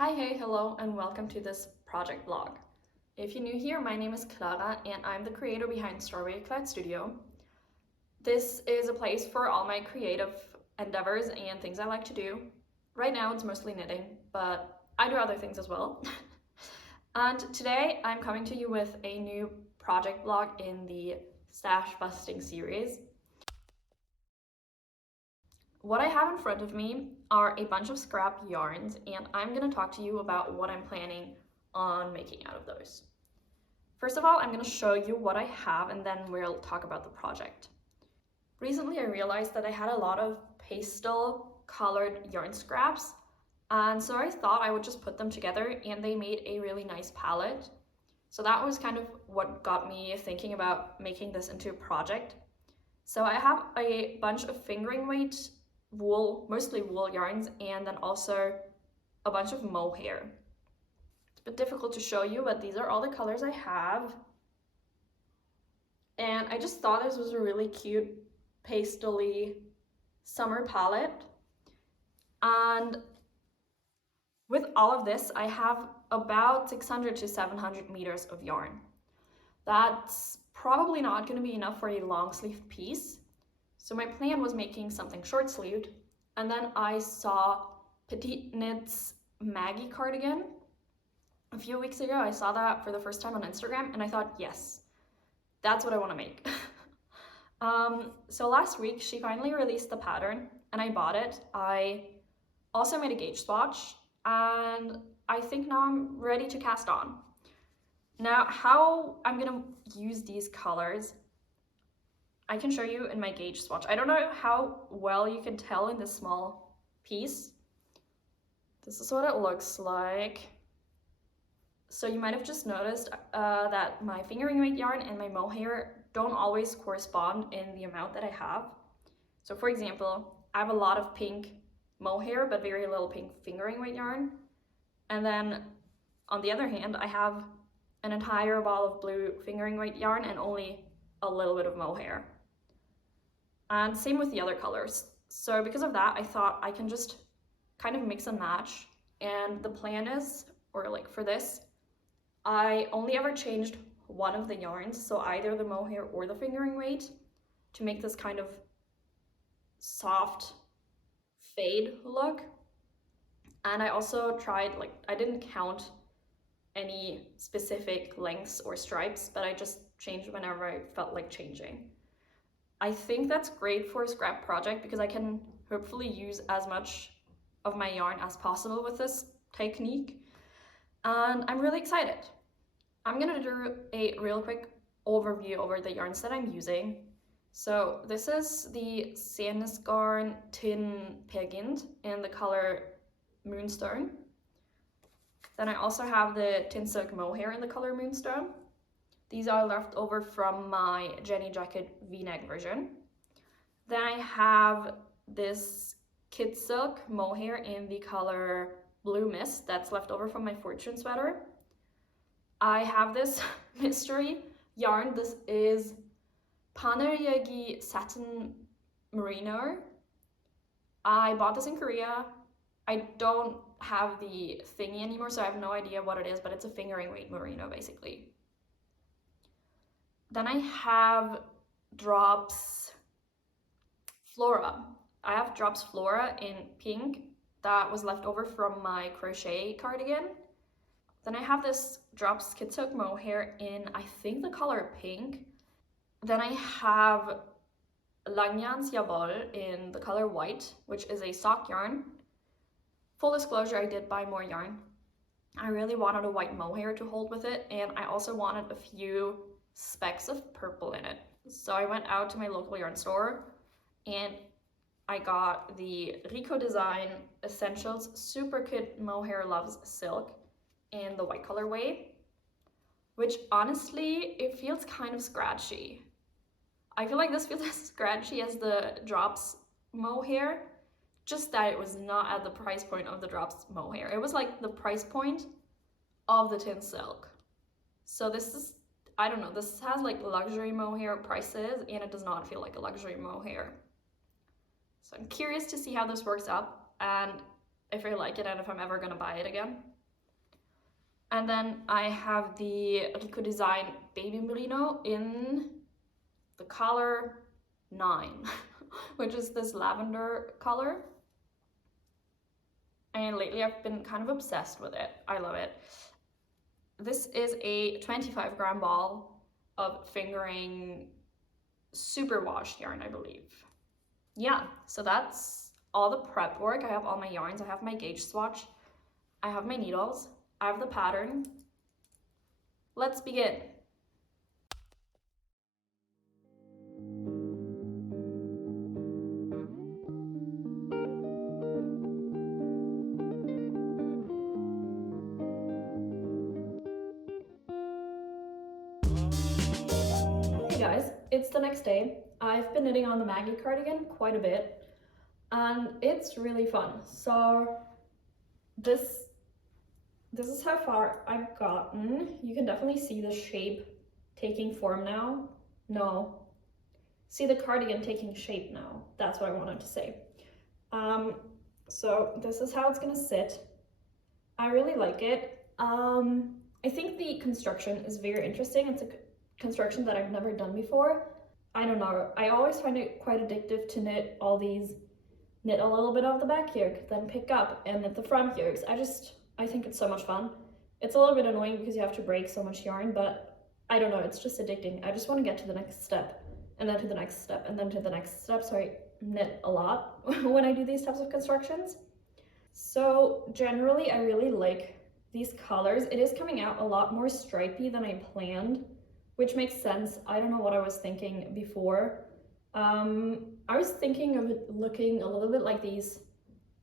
Hi, hey, hello, and welcome to this project vlog. If you're new here, my name is Clara, and I'm the creator behind Strawberry Cloud Studio. This is a place for all my creative endeavors and things I like to do. Right now, it's mostly knitting, but I do other things as well. And today, I'm coming to you with a new project vlog in the stash busting series. What I have in front of me are a bunch of scrap yarns, and I'm going to talk to you about what I'm planning on making out of those. First of all, I'm going to show you what I have, and then we'll talk about the project. Recently, I realized that I had a lot of pastel colored yarn scraps, and so I thought I would just put them together, and they made a really nice palette. So that was kind of what got me thinking about making this into a project. So I have a bunch of fingering weight wool, mostly wool yarns, and then also a bunch of mohair. It's a bit difficult to show you, but these are all the colors I have. And I just thought this was a really cute pastel-y summer palette. And with all of this, I have about 600 to 700 meters of yarn. That's probably not going to be enough for a long sleeve piece. So my plan was making something short sleeved, and then I saw PetiteKnit's Maggie Cardigan. A few weeks ago, I saw that for the first time on Instagram, and I thought, yes, that's what I want to make. So last week, she finally released the pattern, and I bought it. I also made a gauge swatch, and I think now I'm ready to cast on. Now, how I'm gonna use these colors, I can show you in my gauge swatch. I don't know how well you can tell in this small piece. This is what it looks like. So you might have just noticed that my fingering weight yarn and my mohair don't always correspond in the amount that I have. So for example, I have a lot of pink mohair, but very little pink fingering weight yarn. And then on the other hand, I have an entire ball of blue fingering weight yarn and only a little bit of mohair. And same with the other colors. So because of that, I thought I can just kind of mix and match. And the plan is, or like for this, I only ever changed one of the yarns, so either the mohair or the fingering weight, to make this kind of soft fade look. And I also tried, I didn't count any specific lengths or stripes, but I just changed whenever I felt like changing. I think that's great for a scrap project because I can hopefully use as much of my yarn as possible with this technique. And I'm really excited. I'm gonna do a real quick overview over the yarns that I'm using. So this is the Senesgarn Tin Pegint in the color Moonstone. Then I also have the Tin Silk Mohair in the color Moonstone. These are left over from my Jenny Jacket V-neck version. Then I have this Kid Silk Mohair in the color Blue Mist that's left over from my Fortune sweater. I have this mystery yarn. This is Paneryagi Satin Merino. I bought this in Korea. I don't have the thingy anymore, so I have no idea what it is, but it's a fingering weight merino basically. Then I have Drops Flora. I have Drops Flora in pink that was left over from my crochet cardigan. Then I have this Drops Kid Silk Mohair in, I think, the color pink. Then I have Langjans Jabol in the color white, which is a sock yarn. Full disclosure, I did buy more yarn. I really wanted a white mohair to hold with it, and I also wanted a few specks of purple in it. So I went out to my local yarn store and I got the Rico Design Essentials Super Kid Mohair Loves Silk in the white colorway, which honestly, it feels kind of scratchy. I feel like this feels as scratchy as the Drops mohair, just that it was not at the price point of the Drops mohair. It was like the price point of the Tin Silk. So this is, I don't know, this has like luxury mohair prices and it does not feel like a luxury mohair. So I'm curious to see how this works out, and if I like it and if I'm ever gonna buy it again. And then I have the Rico Design Baby Merino in the color 9, which is this lavender color. And lately I've been kind of obsessed with it. I love it. This is a 25-gram ball of fingering super washed yarn, I believe. Yeah, so that's all the prep work. I have all my yarns, I have my gauge swatch, I have my needles, I have the pattern. Let's begin. Hey guys, it's the next day. I've been knitting on the Maggie cardigan quite a bit, and it's really fun. So this is how far I've gotten. You can definitely see the shape taking form now. No, see the cardigan taking shape now. That's what I wanted to say. So this is how it's gonna sit. I really like it. I think the construction is very interesting. It's a construction that I've never done before. I don't know, I always find it quite addictive to knit all these, knit a little bit of the back yoke, then pick up and knit the front yokes. I think it's so much fun. It's a little bit annoying because you have to break so much yarn, but I don't know, it's just addicting. I just want to get to the next step, and then to the next step, and then to the next step, so I knit a lot when I do these types of constructions. So generally I really like these colors. It is coming out a lot more stripy than I planned, which makes sense. I don't know what I was thinking before. I was thinking of it looking a little bit like these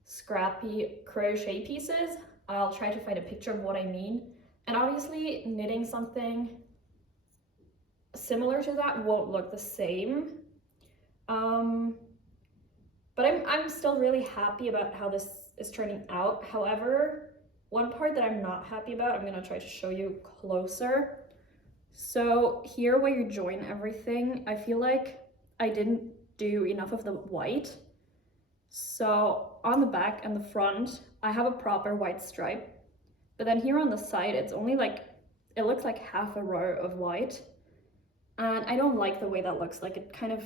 scrappy crochet pieces. I'll try to find a picture of what I mean. And obviously knitting something similar to that won't look the same. But I'm still really happy about how this is turning out. However, one part that I'm not happy about, I'm gonna try to show you closer. So here where you join everything, I feel like I didn't do enough of the white. So on the back and the front, I have a proper white stripe, but then here on the side, it's only like, it looks like half a row of white. And I don't like the way that looks. Like, it kind of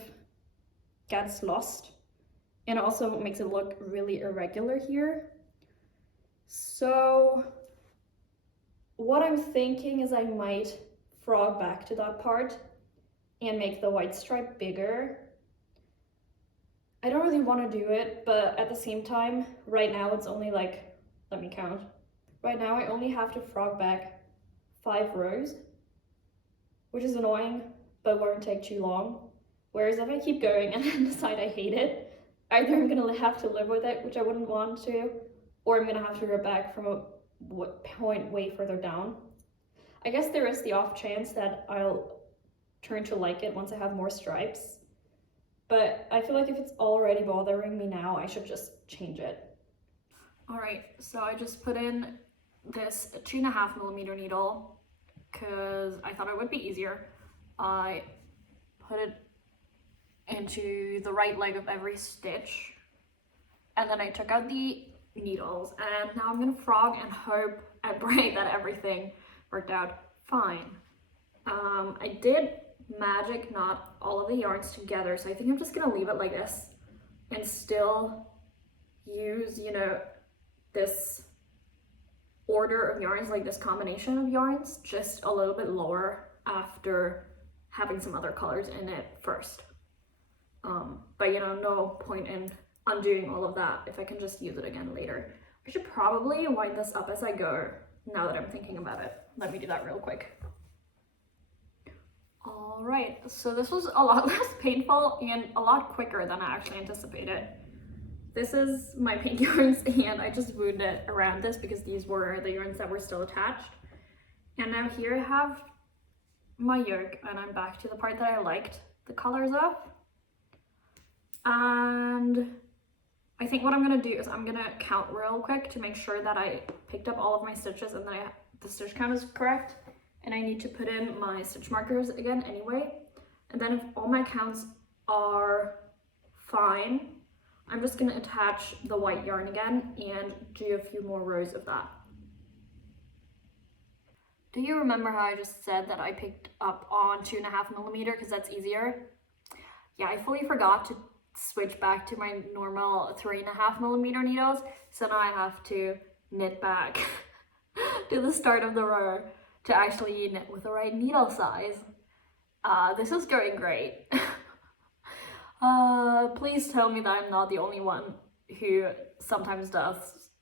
gets lost, and also makes it look really irregular here. So what I'm thinking is I might frog back to that part and make the white stripe bigger. I don't really want to do it, but at the same time, right now it's only like, let me count. Right now I only have to frog back 5 rows, which is annoying, but won't take too long. Whereas if I keep going and then decide I hate it, either I'm gonna have to live with it, which I wouldn't want to, or I'm gonna have to go back from a point way further down. I guess there is the off chance that I'll turn to like it once I have more stripes, but I feel like if it's already bothering me now, I should just change it. All right, so I just put in this 2.5mm needle because I thought it would be easier. I put it into the right leg of every stitch, and then I took out the needles, and now I'm gonna frog and hope and pray that everything worked out fine. I did magic knot all of the yarns together, so I think I'm just gonna leave it like this and still use, you know, this order of yarns, like this combination of yarns, just a little bit lower after having some other colors in it first. But you know, no point in undoing all of that if I can just use it again later. I should probably wind this up as I go, now that I'm thinking about it. Let me do that real quick. All right, so this was a lot less painful and a lot quicker than I actually anticipated. This is my pink yarns, and I just wound it around this because these were the yarns that were still attached. And now here I have my yoke, and I'm back to the part that I liked the colors of. And I think what I'm gonna do is I'm gonna count real quick to make sure that I picked up all of my stitches and that the stitch count is correct. And I need to put in my stitch markers again anyway. And then if all my counts are fine, I'm just gonna attach the white yarn again and do a few more rows of that. Do you remember how I just said that I picked up on 2.5mm because that's easier? Yeah, I fully forgot to switch back to my normal 3.5mm needles, so now I have to knit back to the start of the row to actually knit with the right needle size. This is going great. Please tell me that I'm not the only one who sometimes does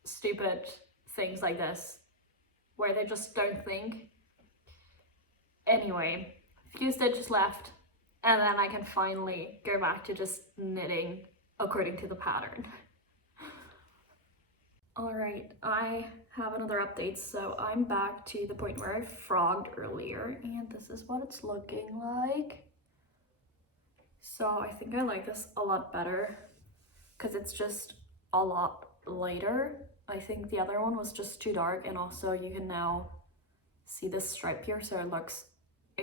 stupid things like this, where they just don't think. Anyway, a few stitches left, and then I can finally go back to just knitting according to the pattern. Alright, I have another update. So I'm back to the point where I frogged earlier, and this is what it's looking like. So I think I like this a lot better because it's just a lot lighter. I think the other one was just too dark, and also you can now see this stripe here, so it looks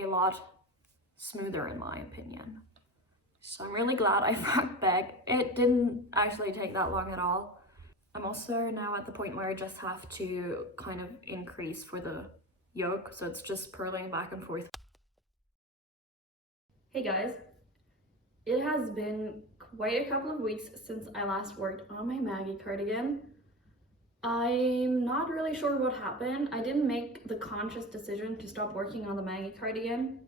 a lot smoother in my opinion. So I'm really glad I frogged back. It didn't actually take that long at all. I'm also now at the point where I just have to kind of increase for the yoke, so it's just purling back and forth. Hey guys, it has been quite a couple of weeks since I last worked on my Maggie cardigan. I'm not really sure what happened. I didn't make the conscious decision to stop working on the Maggie cardigan.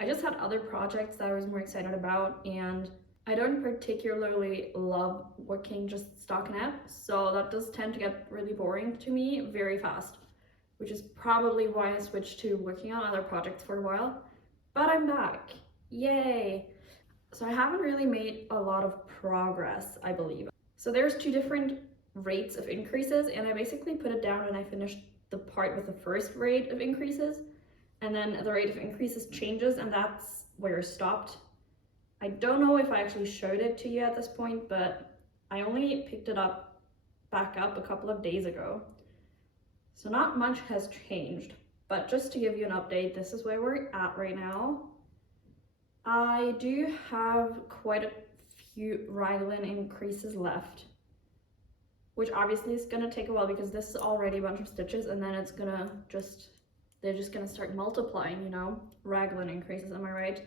I just had other projects that I was more excited about, and I don't particularly love working just stockinette, so that does tend to get really boring to me very fast, which is probably why I switched to working on other projects for a while. But I'm back, yay! So I haven't really made a lot of progress, I believe. So there's two different rates of increases, and I basically put it down when I finished the part with the first rate of increases, and then the rate of increases changes, and that's where it stopped. I don't know if I actually showed it to you at this point, but I only picked it back up a couple of days ago. So not much has changed, but just to give you an update, this is where we're at right now. I do have quite a few raglan increases left, which obviously is gonna take a while because this is already a bunch of stitches, and then it's gonna they're just gonna start multiplying, you know, raglan increases, am I right?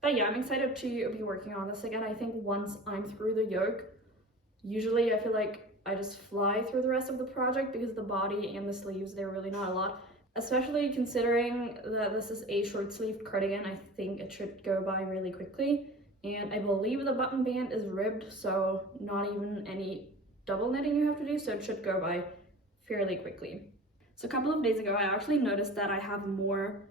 But yeah, I'm excited to be working on this again. I think once I'm through the yoke, usually I feel like I just fly through the rest of the project because the body and the sleeves, they're really not a lot. Especially considering that this is a short sleeved cardigan, I think it should go by really quickly. And I believe the button band is ribbed, so not even any double knitting you have to do, so it should go by fairly quickly. So a couple of days ago, I actually noticed that I have more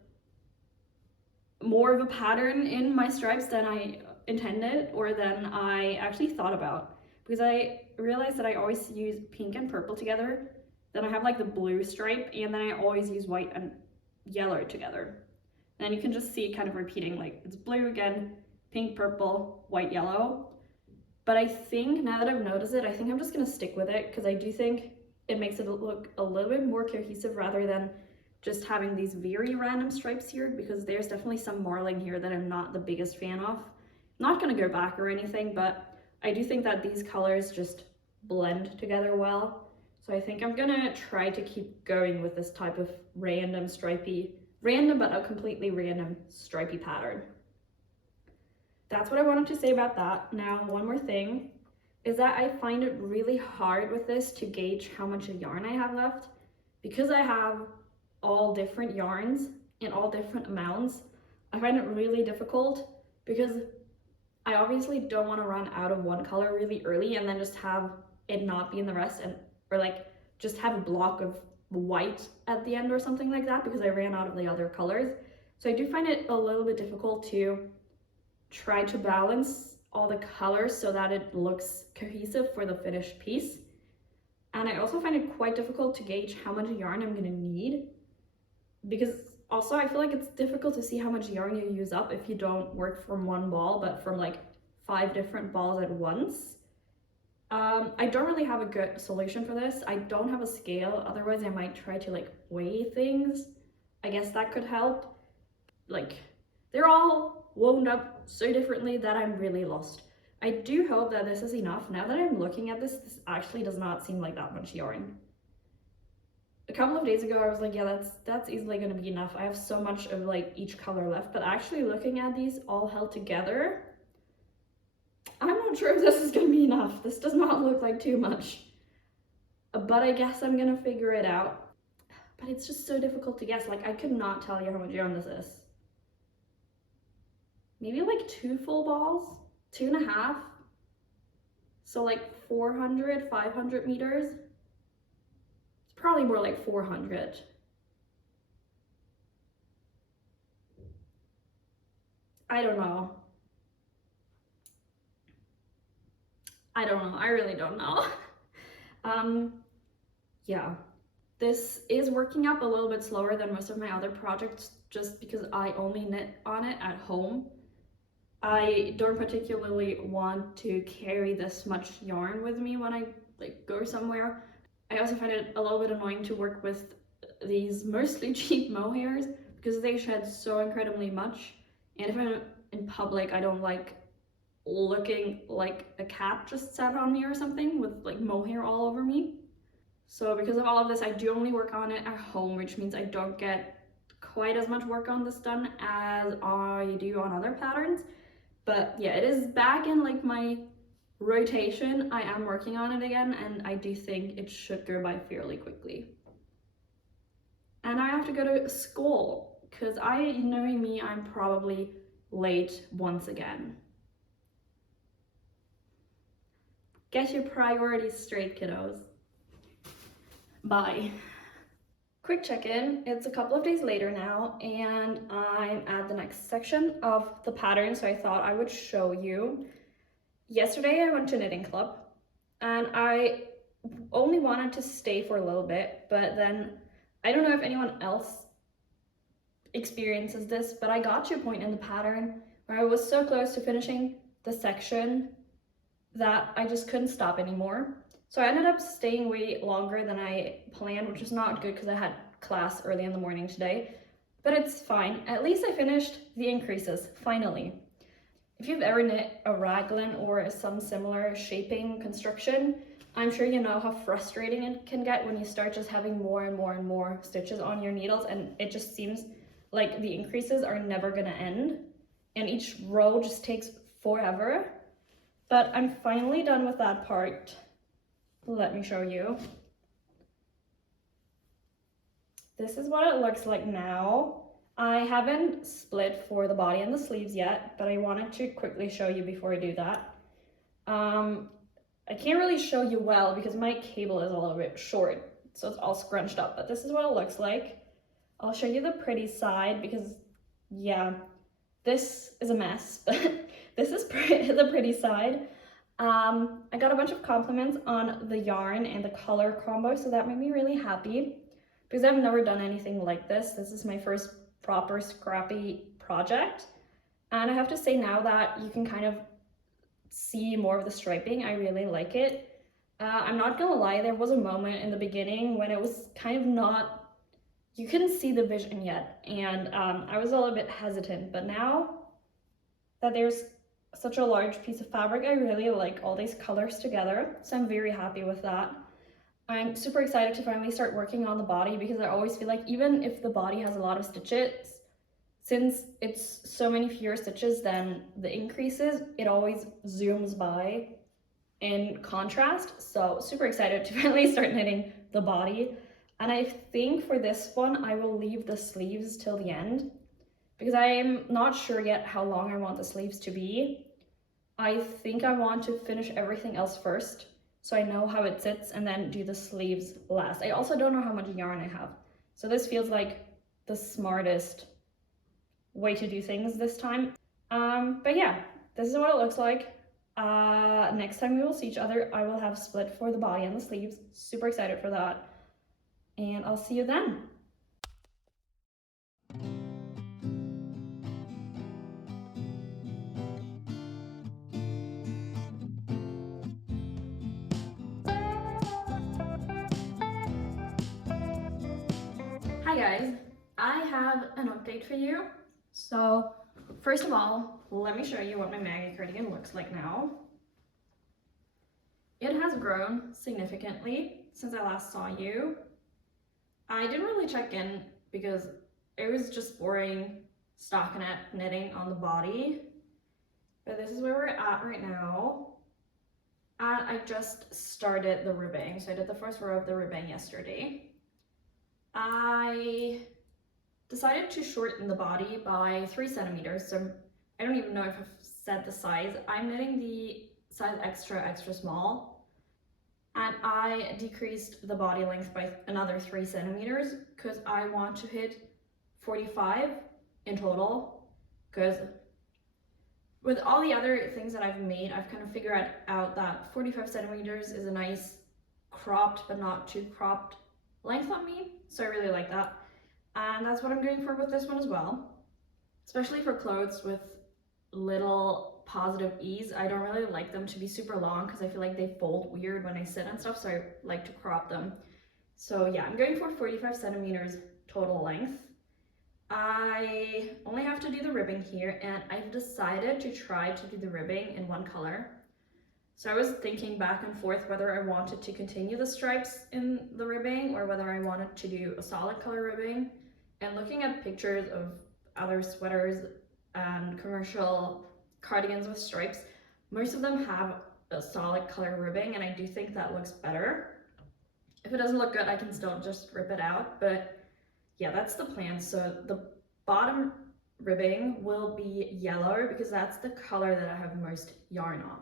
of a pattern in my stripes than I intended or than I actually thought about, because I realized that I always use pink and purple together, then I have like the blue stripe, and then I always use white and yellow together. And you can just see it kind of repeating, like it's blue again, pink, purple, white, yellow. But I think now that I've noticed it, I think I'm just gonna stick with it because I do think it makes it look a little bit more cohesive rather than just having these very random stripes here, because there's definitely some marling here that I'm not the biggest fan of. I'm not gonna go back or anything, but I do think that these colors just blend together well. So I think I'm gonna try to keep going with this type of random but a completely random stripy pattern. That's what I wanted to say about that. Now, one more thing is that I find it really hard with this to gauge how much yarn I have left, because I have all different yarns in all different amounts. I find it really difficult because I obviously don't want to run out of one color really early and then just have it not be in the rest, or like just have a block of white at the end or something like that because I ran out of the other colors. So I do find it a little bit difficult to try to balance all the colors so that it looks cohesive for the finished piece. And I also find it quite difficult to gauge how much yarn I'm gonna need, because also I feel like it's difficult to see how much yarn you use up if you don't work from one ball but from like 5 different balls at once. I don't really have a good solution for this. I don't have a scale, otherwise I might try to like weigh things. I guess that could help. Like, they're all wound up so differently that I'm really lost. I do hope that this is enough. Now that I'm looking at this actually does not seem like that much yarn. A couple of days ago I was like, yeah, that's easily gonna be enough. I have so much of like each color left, but actually looking at these all held together, I'm not sure if this is gonna be enough. This does not look like too much, but I guess I'm gonna figure it out. But it's just so difficult to guess. Like, I could not tell you how much yarn this is. Maybe like 2 full balls, 2.5. So like 400, 500 meters. It's probably more like 400. I don't know. I really don't know. Yeah. This is working up a little bit slower than most of my other projects just because I only knit on it at home. I don't particularly want to carry this much yarn with me when I like go somewhere. I also find it a little bit annoying to work with these mostly cheap mohairs because they shed so incredibly much, and if I'm in public I don't like looking like a cat just sat on me or something with like mohair all over me. So because of all of this, I do only work on it at home, which means I don't get quite as much work on this done as I do on other patterns. But yeah, it is back in like my rotation. I am working on it again, and I do think it should go by fairly quickly. And I have to go to school because knowing me, I'm probably late once again. Get your priorities straight, kiddos. Bye. Quick check-in. It's a couple of days later now, and I'm at the next section of the pattern, so I thought I would show you. Yesterday I went to knitting club, and I only wanted to stay for a little bit, but then I don't know if anyone else experiences this, but I got to a point in the pattern where I was so close to finishing the section that I just couldn't stop anymore. So I ended up staying way longer than I planned, which is not good because I had class early in the morning today, but it's fine. At least I finished the increases, finally. If you've ever knit a raglan or some similar shaping construction, I'm sure you know how frustrating it can get when you start just having more and more and more stitches on your needles, and it just seems like the increases are never gonna end, and each row just takes forever. But I'm finally done with that part. Let me show you. This is what it looks like now. I haven't split for the body and the sleeves yet, but I wanted to quickly show you before I do that. I can't really show you well because my cable is a little bit short, so it's all scrunched up, but this is what it looks like. I'll show you the pretty side because, yeah, this is a mess, but this is the pretty side. I got a bunch of compliments on the yarn and the color combo, so that made me really happy because I've never done anything like this. This is my first proper scrappy project, and I have to say now that you can kind of see more of the striping, I really like it. I'm not gonna lie, there was a moment in the beginning when it was kind of not, you couldn't see the vision yet, and I was a little bit hesitant, but now that there's such a large piece of fabric, I really like all these colors together, so I'm very happy with that. I'm super excited to finally start working on the body because I always feel like even if the body has a lot of stitches, since it's so many fewer stitches than the increases, it always zooms by in contrast. So super excited to finally start knitting the body. And I think for this one, I will leave the sleeves till the end because I'm not sure yet how long I want the sleeves to be. I think I want to finish everything else first, so I know how it sits, and then do the sleeves last. I also don't know how much yarn I have, so this feels like the smartest way to do things this time. But yeah, this is what it looks like. Next time we will see each other, I will have split for the body and the sleeves. Super excited for that, and I'll see you then. Hi guys, I have an update for you. So first of all, let me show you what my Maggie cardigan looks like now. It has grown significantly since I last saw you. I didn't really check in because it was just boring stockinette knitting on the body. But this is where we're at right now. And I just started the ribbing. So I did the first row of the ribbing yesterday. I decided to shorten the body by 3 centimeters. So I don't even know if I've said the size. I'm knitting the size extra small. And I decreased the body length by another 3 centimeters because I want to hit 45 in total. Because with all the other things that I've made, I've kind of figured out that 45 centimeters is a nice cropped but not too cropped length on me. So I really like that. And that's what I'm going for with this one as well. Especially for clothes with little positive ease. I don't really like them to be super long because I feel like they fold weird when I sit and stuff, so I like to crop them. So yeah, I'm going for 45 centimeters total length. I only have to do the ribbing here, and I've decided to try to do the ribbing in one color. So I was thinking back and forth whether I wanted to continue the stripes in the ribbing or whether I wanted to do a solid color ribbing. And looking at pictures of other sweaters and commercial cardigans with stripes, most of them have a solid color ribbing, and I do think that looks better. If it doesn't look good, I can still just rip it out, but yeah, that's the plan. So the bottom ribbing will be yellow because that's the color that I have most yarn off.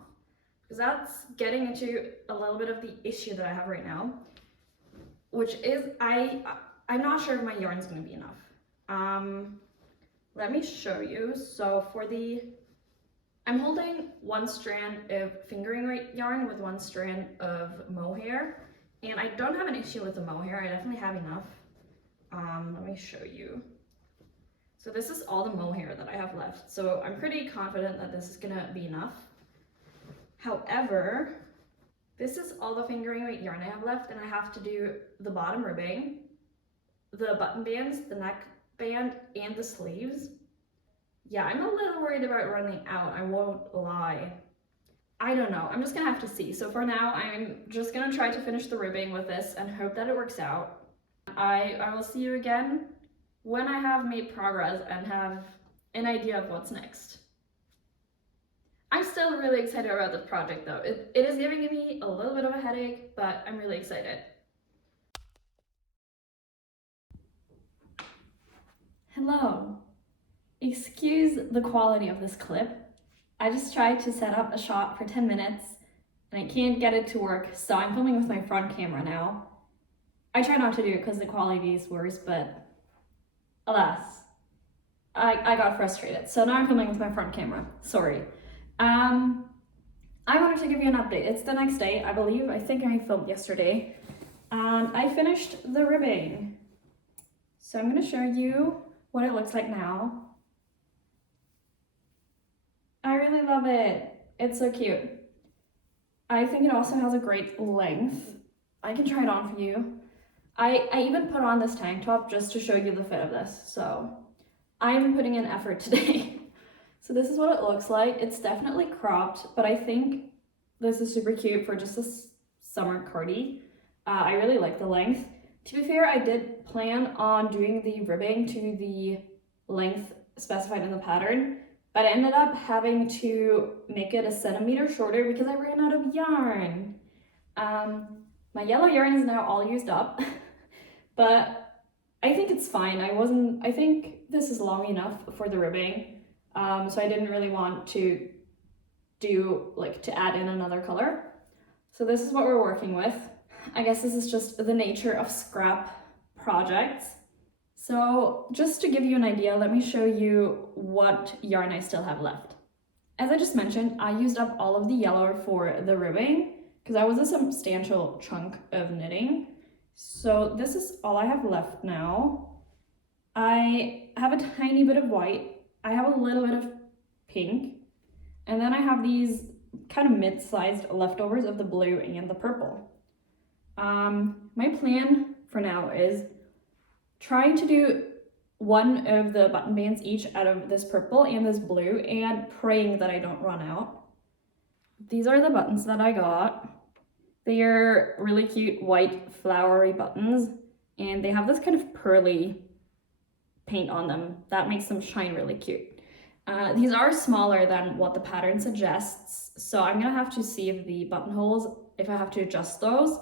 Because that's getting into a little bit of the issue that I have right now, which is I'm not sure if my yarn's gonna be enough. Let me show you. So I'm holding 1 strand of fingering weight yarn with 1 strand of mohair, and I don't have an issue with the mohair. I definitely have enough. Let me show you. So this is all the mohair that I have left. So I'm pretty confident that this is gonna be enough. However, this is all the fingering weight yarn I have left, and I have to do the bottom ribbing, the button bands, the neck band, and the sleeves. Yeah, I'm a little worried about running out, I won't lie. I don't know, I'm just gonna have to see. So for now, I'm just gonna try to finish the ribbing with this and hope that it works out. I will see you again when I have made progress and have an idea of what's next. I'm still really excited about this project though. It is giving me a little bit of a headache, but I'm really excited. Hello. Excuse the quality of this clip. I just tried to set up a shot for 10 minutes and I can't get it to work, so I'm filming with my front camera now. I try not to do it because the quality is worse, but alas, I got frustrated. So now I'm filming with my front camera, sorry. I wanted to give you an update. It's the next day, I believe. I think I filmed yesterday. I finished the ribbing. So I'm gonna show you what it looks like now. I really love it. It's so cute. I think it also has a great length. I can try it on for you. I even put on this tank top just to show you the fit of this. So I'm putting in effort today. So this is what it looks like. It's definitely cropped, but I think this is super cute for just a summer cardi. I really like the length. To be fair, I did plan on doing the ribbing to the length specified in the pattern, but I ended up having to make it 1 centimeter shorter because I ran out of yarn. My yellow yarn is now all used up, but I think it's fine. I think this is long enough for the ribbing, so I didn't really want to add in another color. So this is what we're working with. I guess this is just the nature of scrap projects. So just to give you an idea, let me show you what yarn I still have left. As I just mentioned, I used up all of the yellow for the ribbing because that was a substantial chunk of knitting. So this is all I have left now. I have a tiny bit of white. I have a little bit of pink. And then I have these kind of mid-sized leftovers of the blue and the purple. My plan for now is trying to do one of the button bands each out of this purple and this blue and praying that I don't run out. These are the buttons that I got. They're really cute white flowery buttons, and they have this kind of pearly paint on them that makes them shine really cute. These are smaller than what the pattern suggests, so I'm gonna have to see if the buttonholes, if I have to adjust those,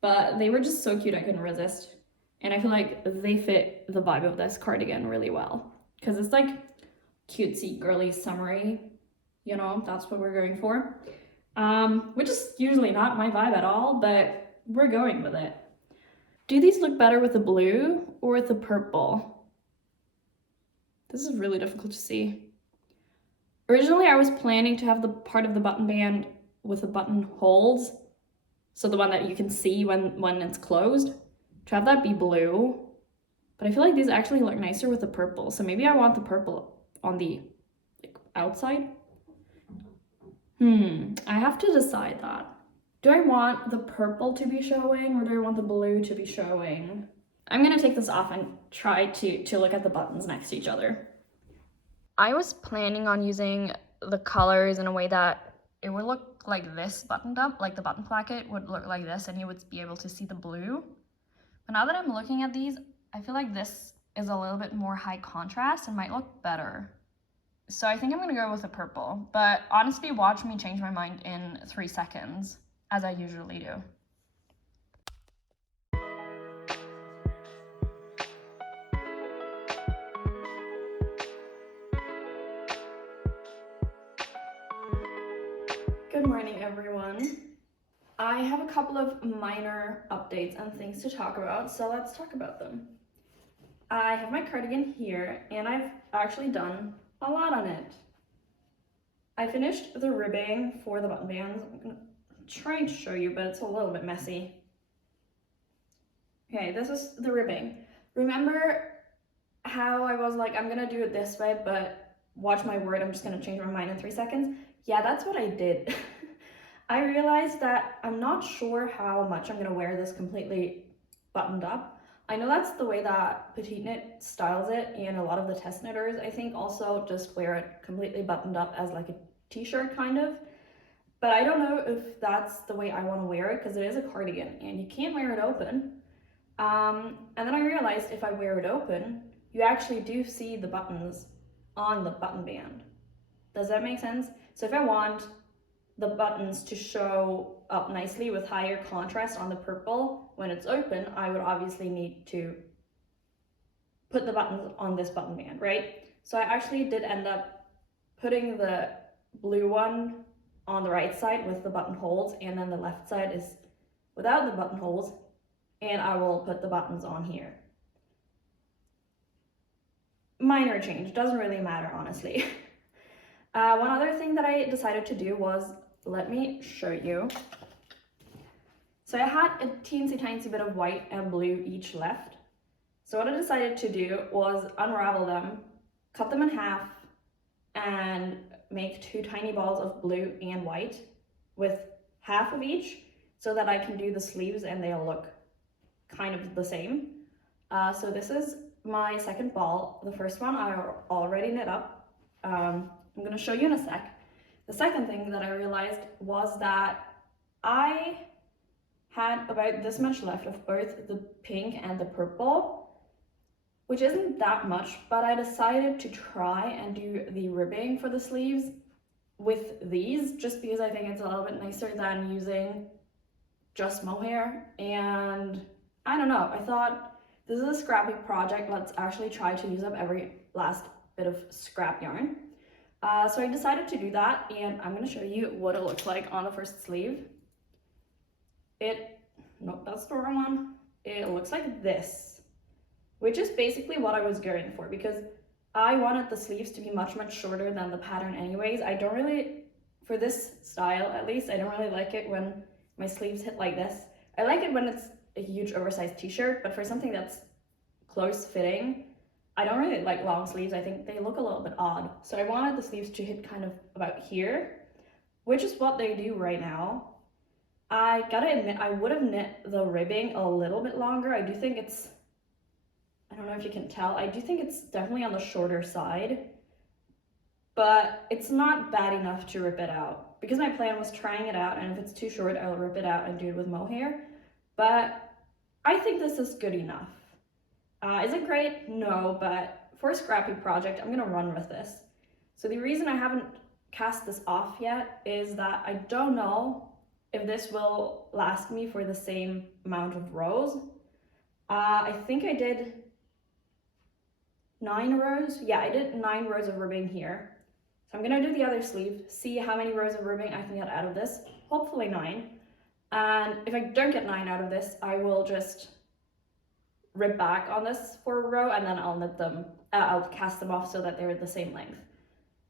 but they were just so cute I couldn't resist. And I feel like they fit the vibe of this cardigan really well, because it's like cutesy, girly, summery, you know, that's what we're going for. Which is usually not my vibe at all, but we're going with it. Do these look better with the blue or with the purple? This is really difficult to see. Originally, I was planning to have the part of the button band with the buttonholes, so the one that you can see when it's closed, to have that be blue. But I feel like these actually look nicer with the purple, so maybe I want the purple on the outside. I have to decide that. Do I want the purple to be showing or do I want the blue to be showing? I'm gonna take this off and try to look at the buttons next to each other. I was planning on using the colors in a way that it would look like this buttoned up, like the button placket would look like this and you would be able to see the blue. But now that I'm looking at these, I feel like this is a little bit more high contrast and might look better. So I think I'm gonna go with the purple, but honestly, watch me change my mind in 3 seconds, as I usually do. Good morning, everyone. I have a couple of minor updates and things to talk about, so let's talk about them. I have my cardigan here, and I've actually done a lot on it. I finished the ribbing for the button bands. I'm gonna try to show you, but it's a little bit messy. Okay, this is the ribbing. Remember how I was like, I'm gonna do it this way, but watch my word, I'm just gonna change my mind in 3 seconds? Yeah, that's what I did. I realized that I'm not sure how much I'm gonna wear this completely buttoned up. I know that's the way that PetiteKnit styles it, and a lot of the test knitters, I think, also just wear it completely buttoned up as like a t-shirt kind of. But I don't know if that's the way I want to wear it, because it is a cardigan and you can't wear it open. And then I realized if I wear it open, you actually do see the buttons on the button band. Does that make sense? So if I want the buttons to show up nicely with higher contrast on the purple when it's open, I would obviously need to put the buttons on this button band, right? So I actually did end up putting the blue one on the right side with the buttonholes, and then the left side is without the buttonholes, and I will put the buttons on here. Minor change, doesn't really matter, honestly. One other thing that I decided to do was, let me show you. So I had a teensy tiny bit of white and blue each left. So what I decided to do was unravel them, cut them in half, and make 2 tiny balls of blue and white with half of each, so that I can do the sleeves and they'll look kind of the same. So this is my second ball. The first one I already knit up. I'm gonna show you in a sec. The second thing that I realized was that I had about this much left of both the pink and the purple, which isn't that much, but I decided to try and do the ribbing for the sleeves with these, just because I think it's a little bit nicer than using just mohair. And I don't know, I thought this is a scrappy project, let's actually try to use up every last bit of scrap yarn. So I decided to do that, and I'm going to show you what it looks like on the first sleeve. Nope, that's the wrong one. It looks like this, which is basically what I was going for, because I wanted the sleeves to be much, much shorter than the pattern anyways. I don't really, for this style at least, I don't really like it when my sleeves hit like this. I like it when it's a huge oversized t-shirt, but for something that's close fitting, I don't really like long sleeves. I think they look a little bit odd. So I wanted the sleeves to hit kind of about here, which is what they do right now. I gotta admit, I would have knit the ribbing a little bit longer. I do think it's, I don't know if you can tell, I do think it's definitely on the shorter side. but it's not bad enough to rip it out. Because my plan was trying it out, and if it's too short, I'll rip it out and do it with mohair. But I think this is good enough. Is it great? No, but for a scrappy project, I'm gonna run with this. So the reason I haven't cast this off yet is that I don't know if this will last me for the same amount of rows. I think I did 9 rows. Yeah, I did 9 rows of ribbing here. So I'm gonna do the other sleeve, see how many rows of ribbing I can get out of this. Hopefully 9. And if I don't get 9 out of this, I will just rib back on this for a row, and then I'll knit them, I'll cast them off so that they're the same length.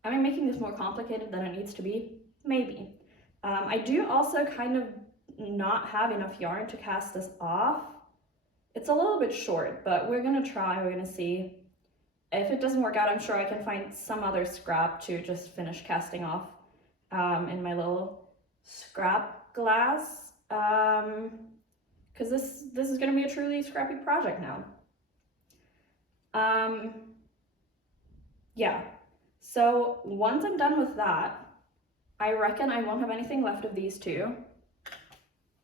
Am I making this more complicated than it needs to be? Maybe. I do also kind of not have enough yarn to cast this off. It's a little bit short, but we're gonna try, we're gonna see. If it doesn't work out, I'm sure I can find some other scrap to just finish casting off in my little scrap glass. Because this is going to be a truly scrappy project now. Yeah, so once I'm done with that, I reckon I won't have anything left of these two.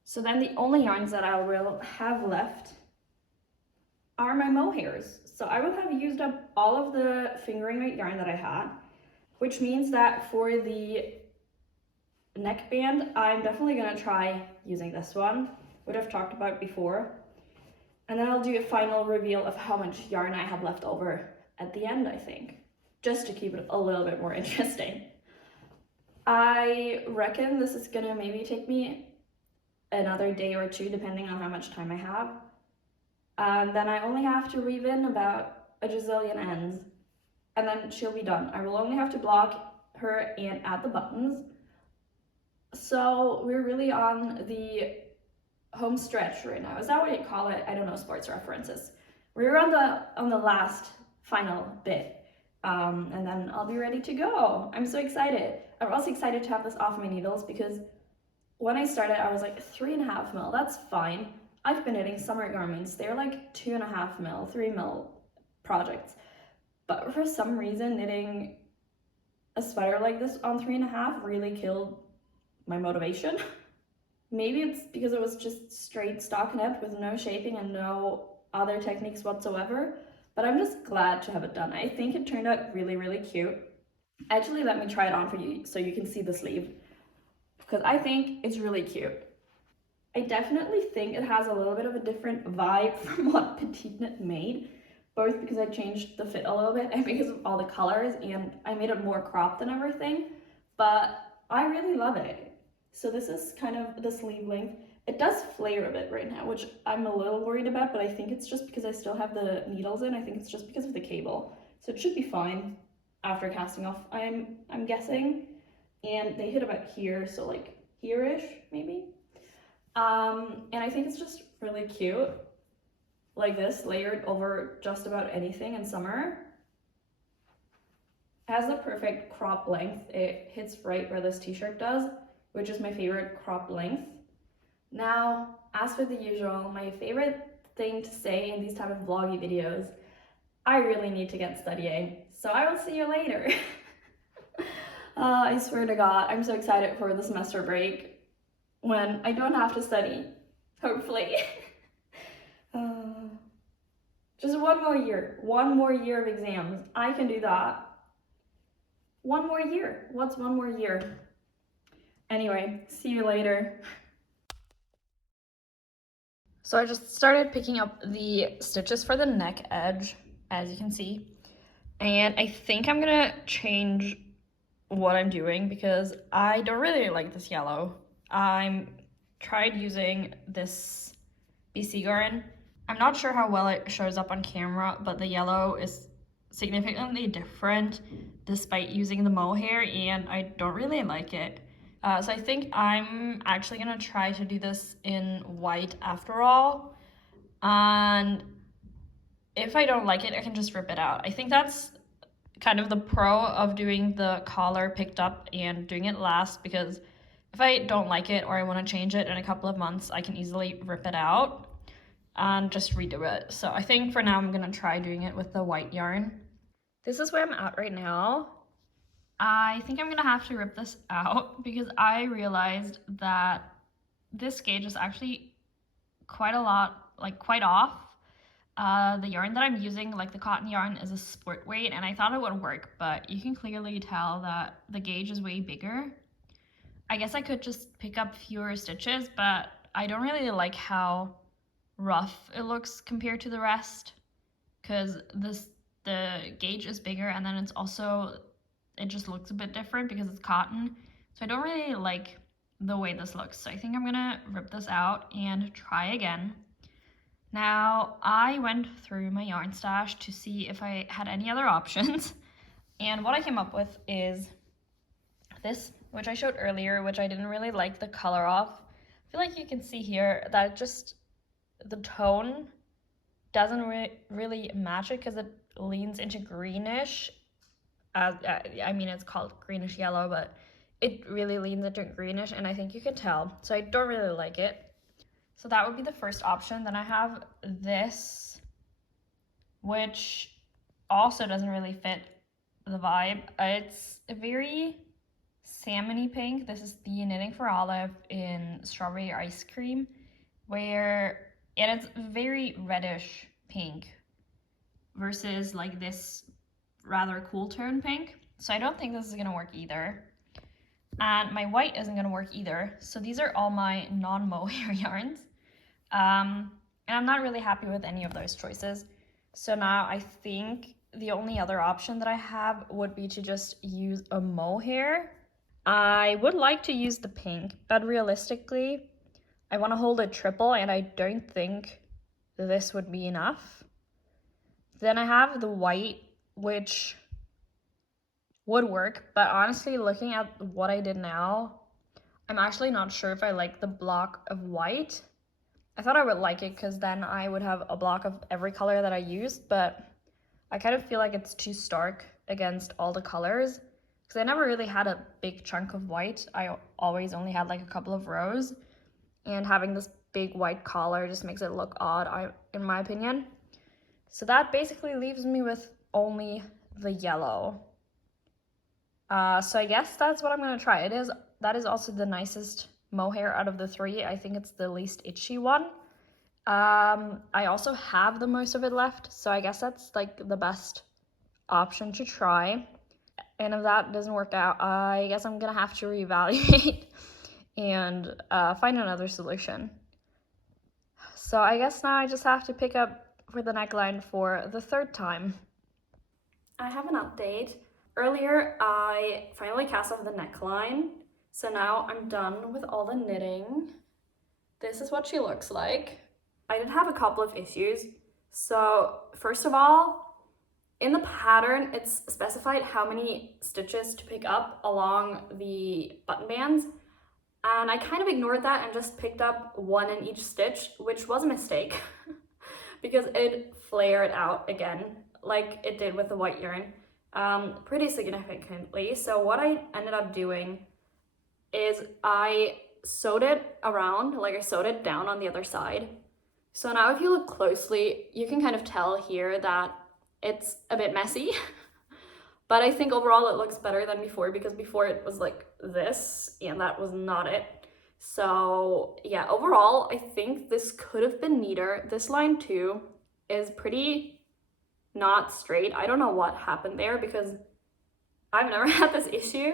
So then the only yarns that I will have left are my mohairs. So I will have used up all of the fingering weight yarn that I had, which means that for the neckband, I'm definitely going to try using this one, which I've talked about before. And then I'll do a final reveal of how much yarn I have left over at the end, I think, just to keep it a little bit more interesting. I reckon this is gonna maybe take me another day or two, depending on how much time I have. And then I only have to weave in about a gazillion ends, and then she'll be done. I will only have to block her and add the buttons. So we're really on the home stretch right now. Is that what you call it? I don't know sports references. We're on the last final bit, and then I'll be ready to go. I'm so excited. I'm also excited to have this off my needles because when I started, I was like 3.5 mil. That's fine. I've been knitting summer garments. They're like 2.5 mil, 3 mil projects. But for some reason, knitting a sweater like this on 3.5 really killed my motivation. Maybe it's because it was just straight stockinette with no shaping and no other techniques whatsoever, but I'm just glad to have it done. I think it turned out really, really cute. Actually, let me try it on for you so you can see the sleeve, because I think it's really cute. I definitely think it has a little bit of a different vibe from what PetiteKnit made, both because I changed the fit a little bit and because of all the colors, and I made it more cropped and everything, but I really love it. So this is kind of the sleeve length. It does flare a bit right now, which I'm a little worried about, but I think it's just because I still have the needles in. I think it's just because of the cable. So it should be fine after casting off, I'm guessing. And they hit about here, so like here-ish, maybe. And I think it's just really cute, like this, layered over just about anything in summer. It has the perfect crop length. It hits right where this t-shirt does, which is my favorite crop length. Now, as for the usual, my favorite thing to say in these type of vloggy videos, I really need to get studying, so I will see you later. I swear to God, I'm so excited for the semester break when I don't have to study, hopefully. Just one more year of exams. I can do that. One more year. What's one more year? Anyway, see you later. So I just started picking up the stitches for the neck edge, as you can see. And I think I'm gonna change what I'm doing because I don't really like this yellow. I tried using this BC yarn. I'm not sure how well it shows up on camera, but the yellow is significantly different despite using the mohair, and I don't really like it. So I think I'm actually gonna try to do this in white after all, and if I don't like it, I can just rip it out. I think that's kind of the pro of doing the collar picked up and doing it last, because if I don't like it or I want to change it in a couple of months, I can easily rip it out and just redo it. So I think for now I'm gonna try doing it with the white yarn. This is where I'm at right now. I think I'm gonna have to rip this out because I realized that this gauge is actually quite a lot, like quite off. The yarn that I'm using, like the cotton yarn, is a sport weight, and I thought it would work, but you can clearly tell that the gauge is way bigger. I guess I could just pick up fewer stitches, but I don't really like how rough it looks compared to the rest, because the gauge is bigger, and then it just looks a bit different because it's cotton. So I don't really like the way this looks. So I think I'm gonna rip this out and try again. Now, I went through my yarn stash to see if I had any other options, and what I came up with is this, which I showed earlier, which I didn't really like the color of. I feel like you can see here that the tone doesn't really match it because it leans into greenish. I mean, it's called greenish yellow, but it really leans into greenish, and I think you can tell. So I don't really like it. So that would be the first option. Then I have this, which also doesn't really fit the vibe. It's a very salmony pink. This is the Knitting for Olive in Strawberry Ice Cream, and it's very reddish pink versus like this rather cool tone pink. So I don't think this is gonna work either. And my white isn't gonna work either. So these are all my non-mohair yarns. And I'm not really happy with any of those choices. So now I think the only other option that I have would be to just use a mohair. I would like to use the pink, but realistically, I want to hold a triple, and I don't think this would be enough. Then I have the white, which would work, but honestly, looking at what I did now, I'm actually not sure if I like the block of white. I thought I would like it because then I would have a block of every color that I used, but I kind of feel like it's too stark against all the colors because I never really had a big chunk of white. I always only had like a couple of rows, and having this big white collar just makes it look odd, in my opinion. So that basically leaves me with only the yellow. So I guess that's what I'm gonna try. That is also the nicest mohair out of the three. I think it's the least itchy one. I also have the most of it left, so I guess that's like the best option to try. And if that doesn't work out, I guess I'm gonna have to reevaluate and find another solution. So I guess now I just have to pick up for the neckline for the third time. I have an update. Earlier, I finally cast off the neckline, so now I'm done with all the knitting. This is what she looks like. I did have a couple of issues. So first of all, in the pattern, it's specified how many stitches to pick up along the button bands, and I kind of ignored that and just picked up one in each stitch, which was a mistake because it flared out again like it did with the white yarn pretty significantly. So what I ended up doing is I sewed it around, like I sewed it down on the other side. So now if you look closely, you can kind of tell here that it's a bit messy, but I think overall it looks better than before because before it was like this and that was not it. So yeah, overall, I think this could have been neater. This line too is pretty not straight. I don't know what happened there because I've never had this issue,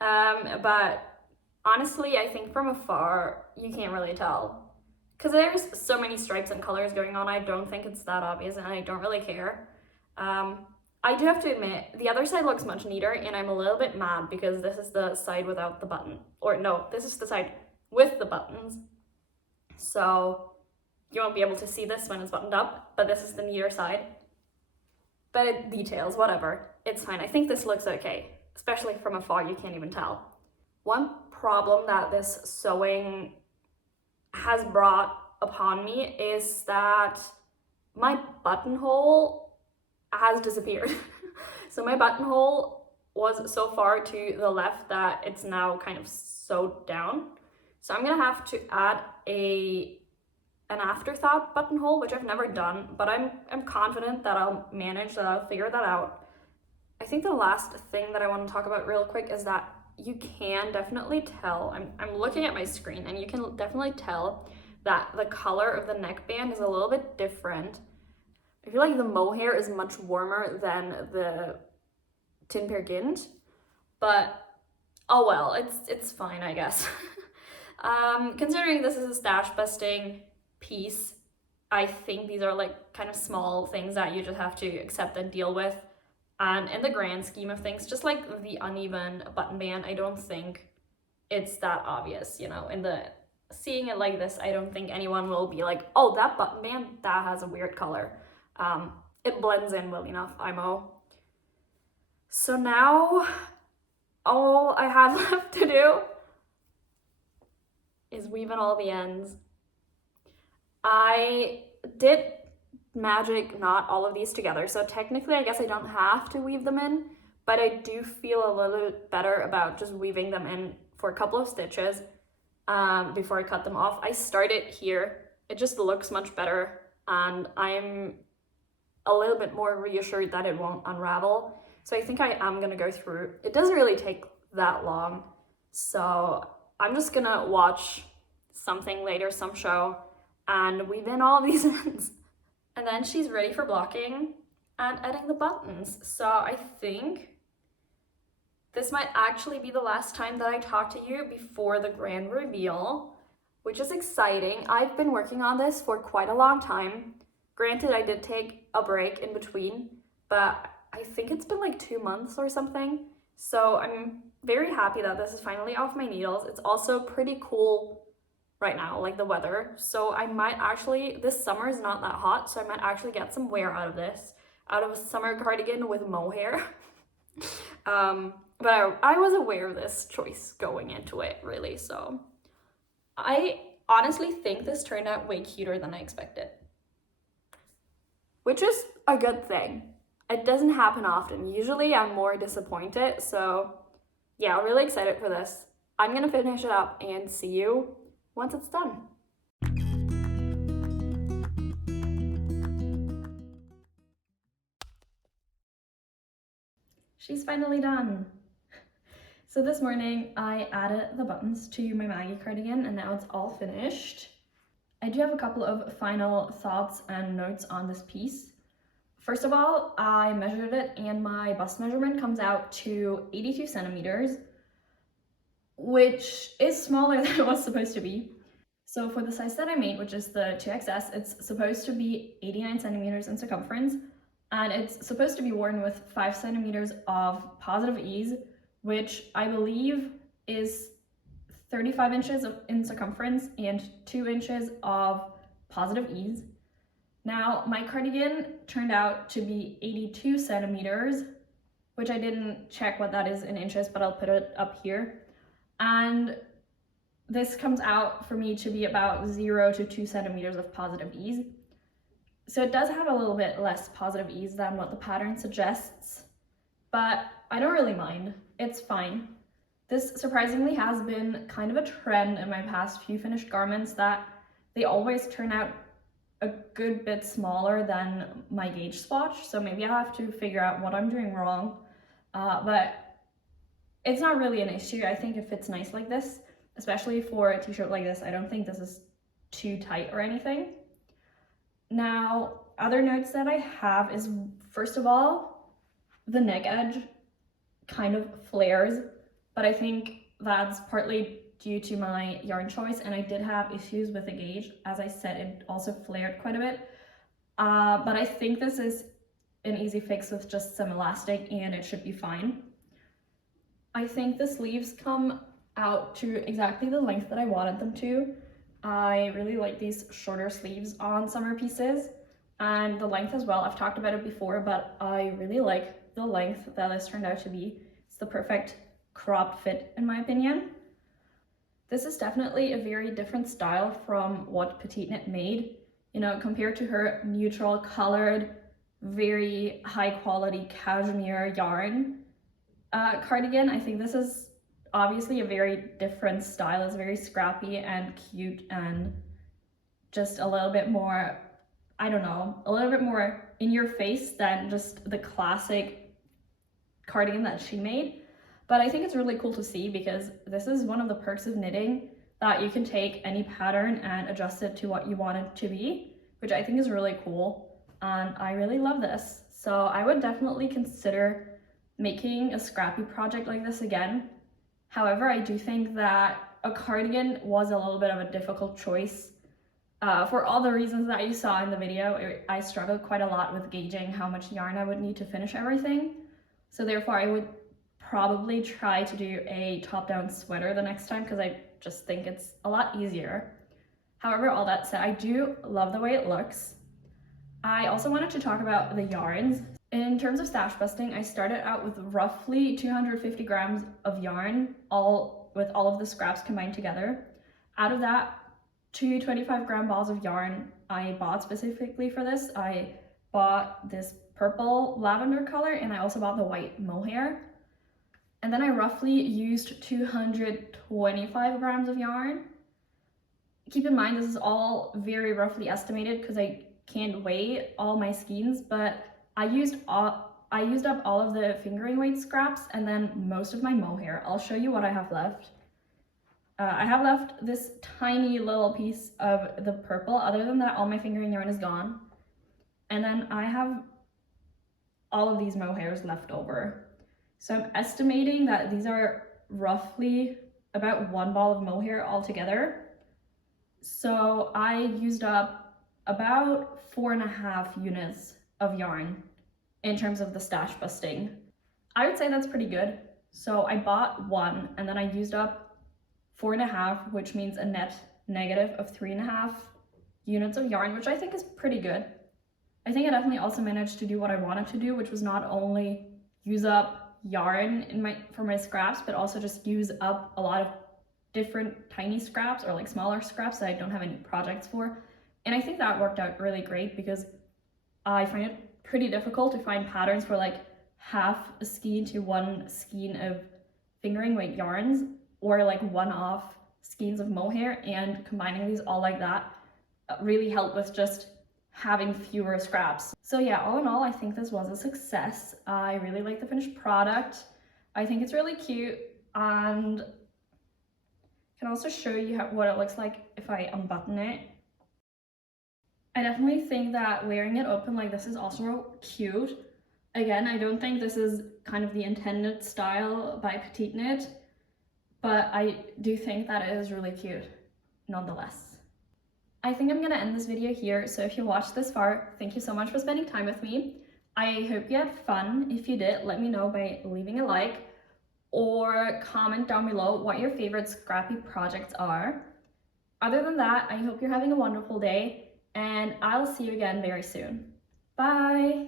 but honestly, I think from afar, you can't really tell. Because there's so many stripes and colors going on, I don't think it's that obvious, and I don't really care. I do have to admit, the other side looks much neater, and I'm a little bit mad because this is the side without the button. Or no, this is the side with the buttons. So you won't be able to see this when it's buttoned up, but this is the neater side. But it details, whatever, it's fine. I think this looks okay, especially from afar, you can't even tell. One problem that this sewing has brought upon me is that my buttonhole has disappeared. So my buttonhole was so far to the left that it's now kind of sewed down. So I'm gonna have to add an afterthought buttonhole, which I've never done, but I'm confident that I'll manage, that I'll figure that out. I think the last thing that I want to talk about real quick is that you can definitely tell, I'm looking at my screen, and you can definitely tell that the color of the neckband is a little bit different. I feel like the mohair is much warmer than the Tinpergint, but oh well, it's fine, I guess. Considering this is a stash busting piece, I think these are like kind of small things that you just have to accept and deal with. And in the grand scheme of things, just like the uneven button band, I don't think it's that obvious, you know. In the seeing it like this, I don't think anyone will be like, oh, that button band, that has a weird color. It blends in well enough, IMO. So now all I have left to do is weave in all the ends. I did magic knot all of these together, so technically I guess I don't have to weave them in, but I do feel a little bit better about just weaving them in for a couple of stitches before I cut them off. I started here, it just looks much better, and I'm a little bit more reassured that it won't unravel. So I think I am gonna go through. It doesn't really take that long, so I'm just gonna watch something later, some show, and weave in all these ends. And then she's ready for blocking and adding the buttons. So I think this might actually be the last time that I talk to you before the grand reveal, which is exciting. I've been working on this for quite a long time. Granted, I did take a break in between, but I think it's been like 2 months or something. So I'm very happy that this is finally off my needles. It's also pretty cool right now, like the weather. So I might actually, this summer is not that hot, so I might actually get some wear out of this, out of a summer cardigan with mohair. But I was aware of this choice going into it, really. So I honestly think this turned out way cuter than I expected, which is a good thing. It doesn't happen often. Usually I'm more disappointed. So yeah, really excited for this. I'm gonna finish it up and see you once it's done. She's finally done. So this morning I added the buttons to my Maggie cardigan, and now it's all finished. I do have a couple of final thoughts and notes on this piece. First of all, I measured it, and my bust measurement comes out to 82 centimeters, which is smaller than it was supposed to be. So for the size that I made, which is the 2XS, it's supposed to be 89 centimeters in circumference, and it's supposed to be worn with 5 centimeters of positive ease, which I believe is 35 inches in circumference and 2 inches of positive ease. Now, my cardigan turned out to be 82 centimeters, which I didn't check what that is in inches, but I'll put it up here. And this comes out for me to be about 0 to 2 centimeters of positive ease. So it does have a little bit less positive ease than what the pattern suggests, but I don't really mind. It's fine. This surprisingly has been kind of a trend in my past few finished garments, that they always turn out a good bit smaller than my gauge swatch. So maybe I have to figure out what I'm doing wrong, but it's not really an issue. I think it fits nice like this, especially for a t-shirt like this. I don't think this is too tight or anything. Now, other notes that I have is, first of all, the neck edge kind of flares, but I think that's partly due to my yarn choice, and I did have issues with the gauge. As I said, it also flared quite a bit, but I think this is an easy fix with just some elastic, and it should be fine. I think the sleeves come out to exactly the length that I wanted them to. I really like these shorter sleeves on summer pieces, and the length as well. I've talked about it before, but I really like the length that this turned out to be. It's the perfect cropped fit in my opinion. This is definitely a very different style from what PetiteKnit made, you know, compared to her neutral colored, very high quality cashmere yarn cardigan. I think this is obviously a very different style. It's very scrappy and cute and just a little bit more, I don't know, a little bit more in your face than just the classic cardigan that she made. But I think it's really cool to see because this is one of the perks of knitting, that you can take any pattern and adjust it to what you want it to be, which I think is really cool. And I really love this. So I would definitely consider making a scrappy project like this again. However, I do think that a cardigan was a little bit of a difficult choice. For all the reasons that you saw in the video, I struggled quite a lot with gauging how much yarn I would need to finish everything. So therefore I would probably try to do a top-down sweater the next time because I just think it's a lot easier. However, all that said, I do love the way it looks. I also wanted to talk about the yarns. In terms of stash busting, I started out with roughly 250 grams of yarn, with all of the scraps combined together. Out of that, 2 25-gram balls of yarn I bought specifically for this. I bought this purple lavender color, and I also bought the white mohair. And then I roughly used 225 grams of yarn. Keep in mind, this is all very roughly estimated because I can't weigh all my skeins, but I used up all of the fingering weight scraps and then most of my mohair. I'll show you what I have left. I have left this tiny little piece of the purple. Other than that, all my fingering yarn is gone. And then I have all of these mohairs left over. So I'm estimating that these are roughly about 1 ball of mohair altogether. So I used up about 4.5 units of yarn in terms of the stash busting. I would say that's pretty good. So I bought 1 and then I used up 4.5, which means a net negative of 3.5 units of yarn, which I think is pretty good. I think I definitely also managed to do what I wanted to do, which was not only use up yarn for my scraps, but also just use up a lot of different tiny scraps or like smaller scraps that I don't have any projects for. And I think that worked out really great because I find it pretty difficult to find patterns for like half a skein to 1 skein of fingering weight yarns, or like one-off skeins of mohair, and combining these all like that really helped with just having fewer scraps. So yeah, all in all, I think this was a success. I really like the finished product. I think it's really cute, and I can also show you what it looks like if I unbutton it. I definitely think that wearing it open like this is also cute. Again, I don't think this is kind of the intended style by PetiteKnit, but I do think that it is really cute nonetheless. I think I'm gonna end this video here, so if you watched this far, thank you so much for spending time with me. I hope you had fun. If you did, let me know by leaving a like or comment down below what your favorite scrappy projects are. Other than that, I hope you're having a wonderful day, and I'll see you again very soon. Bye!